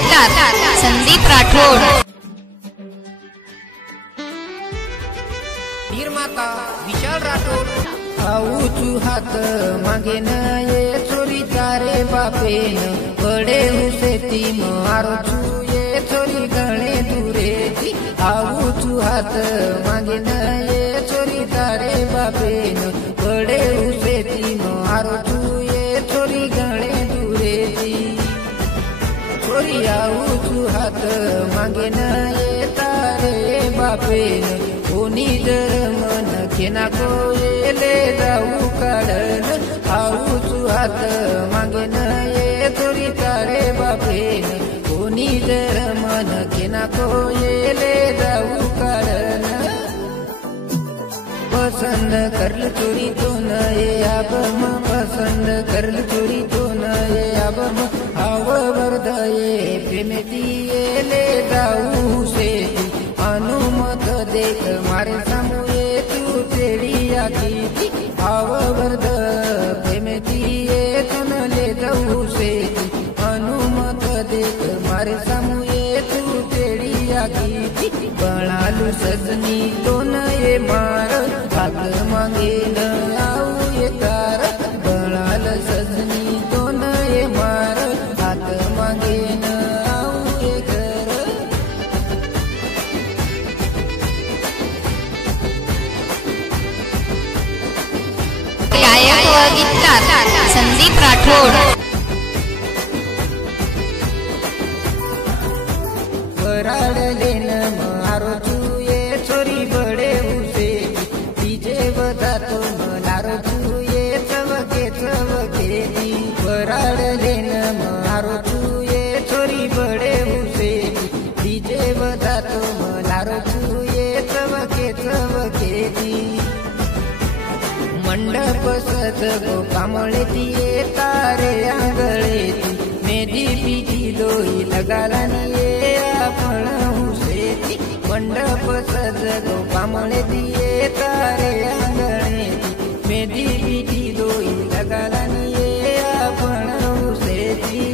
गीतकार संदीप राठोड। निर्माता विशाल राठोड। आऊ तू हात मागे न ये चोरी तारे बापे न बड़े हुसे ती मारो तू ये चोरी गणे दूरे ती। आऊ तू हात मागे न ये चोरी तारे बापे न बड़े हुसे ती मारो तू ये चोरी गणे दूरे ती। चोरी आऊ तू हात मागे न ये तारे बापे न कोणी जर मन केना को ले जाऊ काढन। आऊ तू हात मागे न ये चोरी तारे बापेन कोणी जर मन केना को ले जाऊ काढन। पसंद करल चोरी तो न ये आबम पसंद करल चोरी तो न ये आबम आव वर्दये प्रेमेती ले जाऊ से अनुमत देख मारे सामुये तू तेरी आखी आव वर्द प्रेमेती तन ले जाऊ से अनुमत देख मारे सामुये तू तेरी आखी। बनालू सजनी तो न ये मार हाथ मांगे न आऊ ये तार। बनाल सजनी तो न ये मार हाथ मांगे न आऊ ये घर। गायक व गीतकार संदीप राठोड। वराडले न मारो तू ये चोरी बड़े हुसे डीजे बजातो मलारो तू ये चवके चवके दी। वराडले न मारो तू ये चोरी बड़े हुसे डीजे बजातो मलारो तू ये चवके चवके दी। मंडप सजगो कामळे तिये तारे आंगळे ती मेदी पीठी लोई लगाला निये आपण हुसे ती। मंडप सजगो कामळे तिये तारे आंगळे ती मेदी पीठी लोई लगाला निये आपण हुसे ती।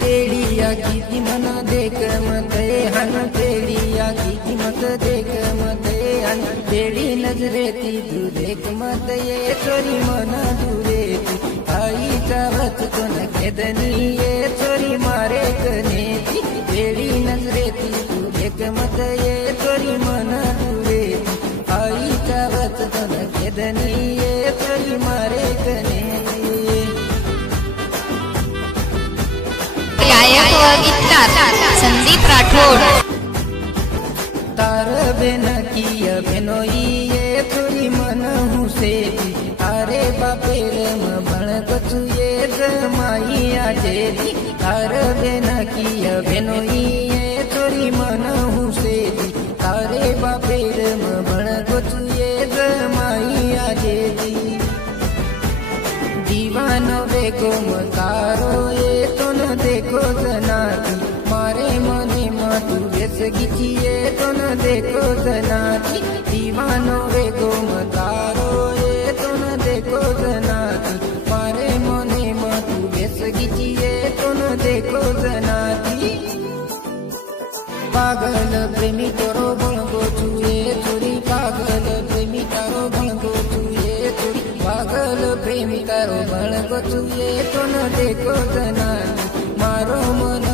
तेड़िया की कीमत देख मते हन तेड़िया की कीमत देख मते हन। तेड़ी नजरे ती तू देख मत ये चोरी मन दूरे ती। आई चावत तो न खेदनी ये चोरी मारे कने ती। तेड़ी नजरे ती तू देख मत ये चोरी मन दूरे ती। आई चावत तो न खेदनी ये चोरी मारे कने। गायक व गीतकार संदीप राठोड। तार बेन किया बेनोई ये चोरी मन हुसे तारे बापेर बण कछु ये जमाई आजे। तार बेन किया बेनोई ये चोरी मन हुसे तारे बापेर बण कछु ये जमाई आजे। दीवानो देखो मतारो ये तो न देखो जनाती मारे मने मातू बेस गीचिए तो न देखो जनाती। दीवानो देखो मतारो ये तो न देखो जनाती मारे मने मातू बेस गीचिए तो न देखो जनाती। पागल प्रेमी तोरो बणगो छुए चोरी पागल प्रेमी तारो बणगो छुए चोरी। पागल प्रेमी तारो बणगो छुए तो न देखो जनाती मारो मन